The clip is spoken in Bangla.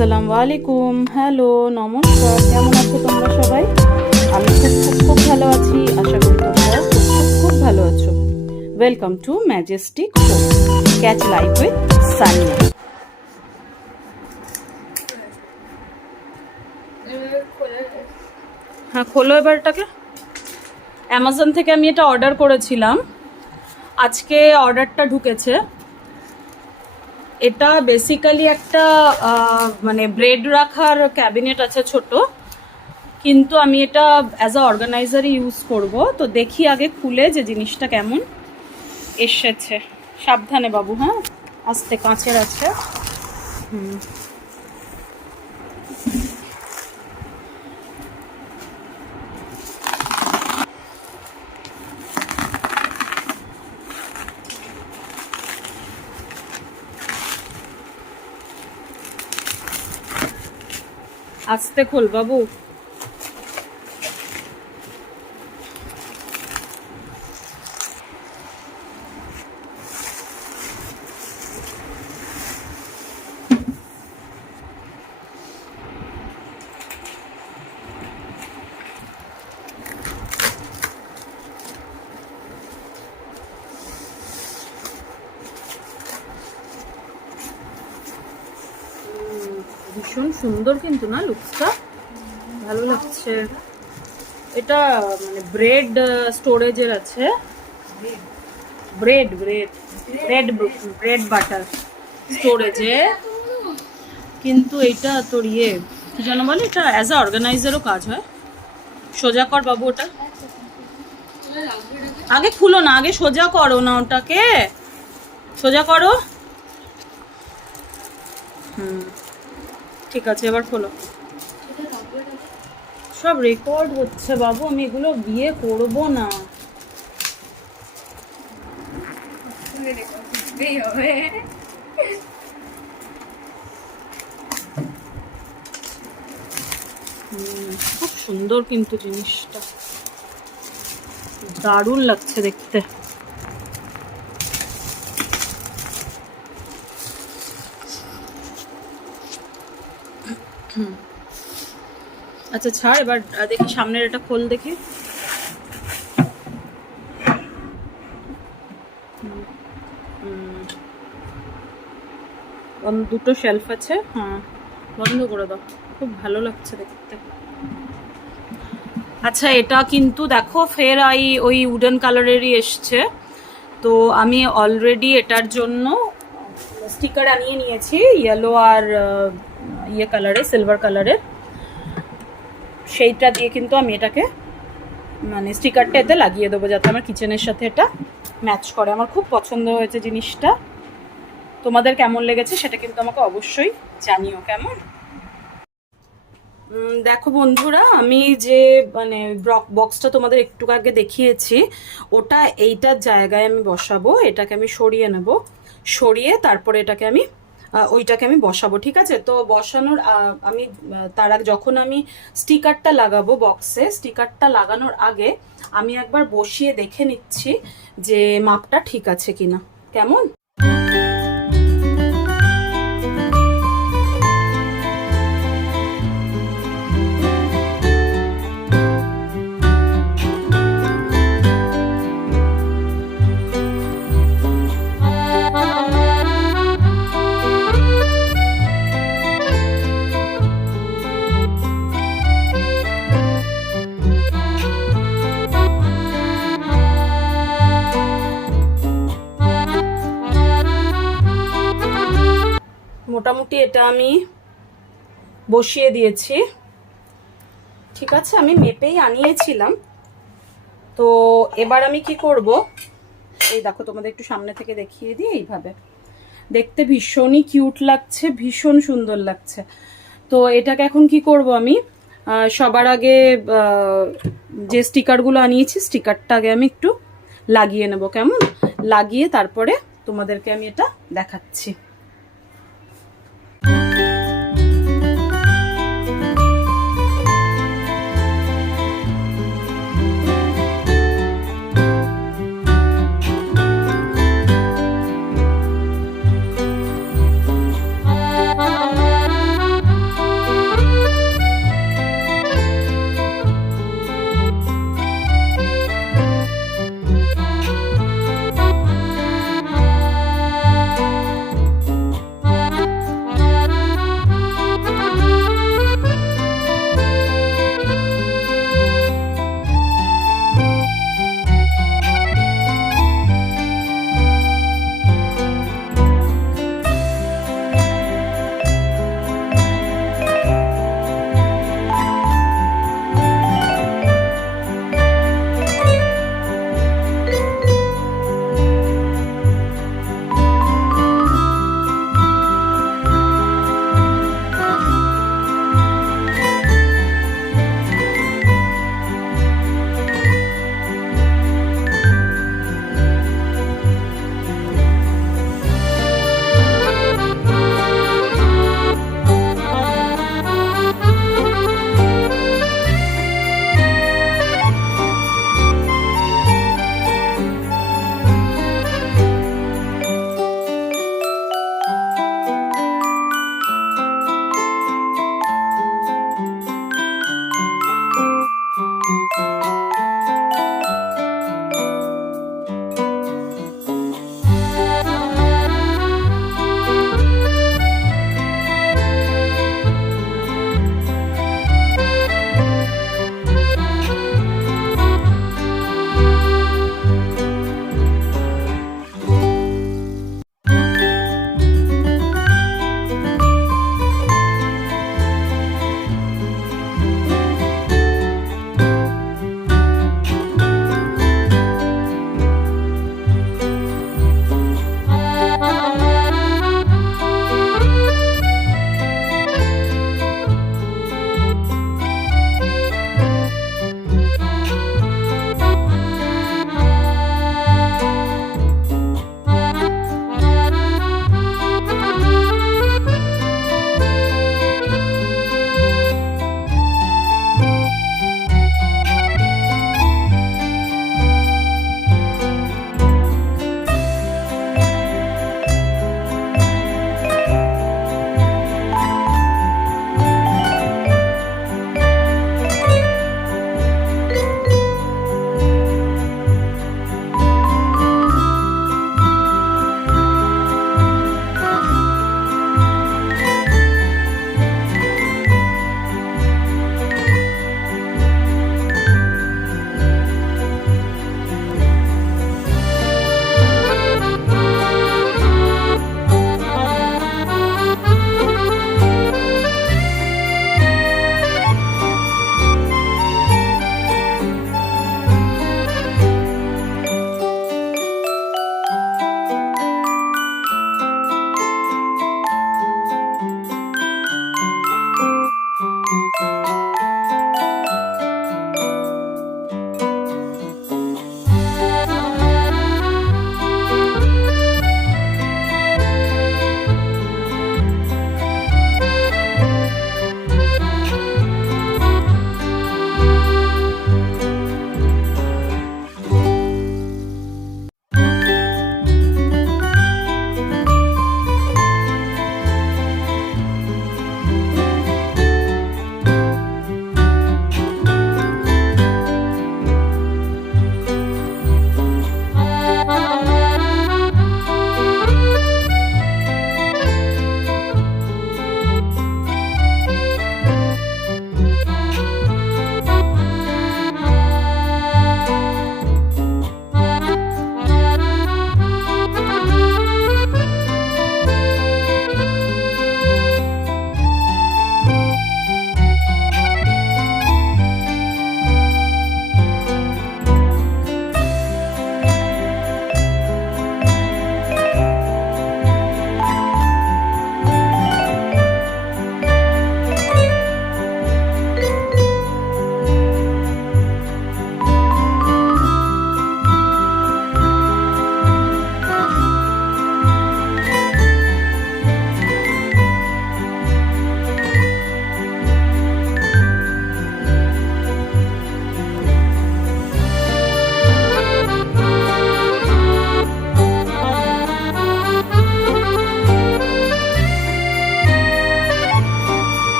আসসালামু আলাইকুম। হ্যালো, নমস্কার। কেমন আছো তোমরা সবাই? আমি খুব ভালো আছি। আশা করি তোমরাও খুব ভালো আছো। Welcome to Majestic home, catch life with Sania. হ্যাঁ, খোলো এবারটাকে। অ্যামাজন থেকে আমি এটা অর্ডার করেছিলাম, আজকে অর্ডারটা ঢুকেছে। এটা বেসিক্যালি একটা মানে ব্রেড রাখার ক্যাবিনেট আছে ছোট, কিন্তু আমি এটা অ্যাজ আ অর্গানাইজারই ইউজ করব। তো দেখি আগে খুলে যে জিনিসটা কেমন এসেছে। সাবধানে বাবু, হ্যাঁ, আস্তে, কাঁচের আছে। আস্তে খোল বাবু। ভীষণ সুন্দর কিন্তু, না লুকসটা ভালো লাগছে। এটা মানে ব্রেড স্টোরেজের আছে, bread bread bread bread butter স্টোরেজে। কিন্তু এটা তোর কি যেন বলে, এটা অ্যাজ আ অর্গানাইজারও কাজ হয়। সোজা কর বাবু ওটা, আগে খুলো না, আগে সোজা করো না ওটাকে, সোজা করো। ঠিক আছে, এবার খোলো। সব রেকর্ড হচ্ছে বাবু, আমি এগুলো বিয়ে করব না। খুব সুন্দর কিন্তু জিনিসটা, দারুণ লাগছে দেখতে। আচ্ছা ছাড়, এবার দেখি সামনের এটা খোল দেখি। দুটো শেলফ আছে, হ্যাঁ, বন্ধ করে দাও। খুব ভালো লাগছে দেখতে। আচ্ছা, এটা কিন্তু দেখো ফের ওই উডেন কালারেরই এসছে। তো আমি অলরেডি এটার জন্য স্টিকার আনিয়ে নিয়েছি, ইয়েলো আর কালারে, সিলভার কালারের। সেইটা দিয়ে কিন্তু আমি এটাকে মানে স্টিকারটা এতে লাগিয়ে দেবো, যাতে আমার কিচেনের সাথে এটা ম্যাচ করে। আমার খুব পছন্দ হয়েছে জিনিসটা। তোমাদের কেমন লেগেছে সেটা কিন্তু আমাকে অবশ্যই জানিও। কেমন দেখো বন্ধুরা, আমি যে মানে বক্সটা তোমাদের একটু আগে দেখিয়েছি, ওটা এইটার জায়গায় আমি বসাবো। এটাকে আমি সরিয়ে নেব, সরিয়ে তারপরে এটাকে আমি ওইটাকে আমি বসাবো। ঠিক আছে, তো বসানোর আমি তার আগে যখন আমি স্টিকারটা লাগাবো বক্সে, স্টিকারটা লাগানোর আগে আমি একবার বসিয়ে দেখে নিচ্ছি যে মাপটা ঠিক আছে কিনা। কেমন মোটামুটি এটা আমি বসিয়ে দিয়েছি। ঠিক আছে, আমি মেপেই আনিয়েছিলাম। তো এবার আমি কি করব, এই দেখো তোমাদের একটু সামনে থেকে দেখিয়ে দিই। এইভাবে দেখতে ভীষণই কিউট লাগছে, ভীষণ সুন্দর লাগছে। তো এটাকে এখন কি করব, আমি সবার আগে যে স্টিকারগুলো আনিয়েছি, স্টিকারটা আগে আমি একটু লাগিয়ে নেব। কেমন লাগিয়ে তারপরে তোমাদেরকে আমি এটা দেখাচ্ছি।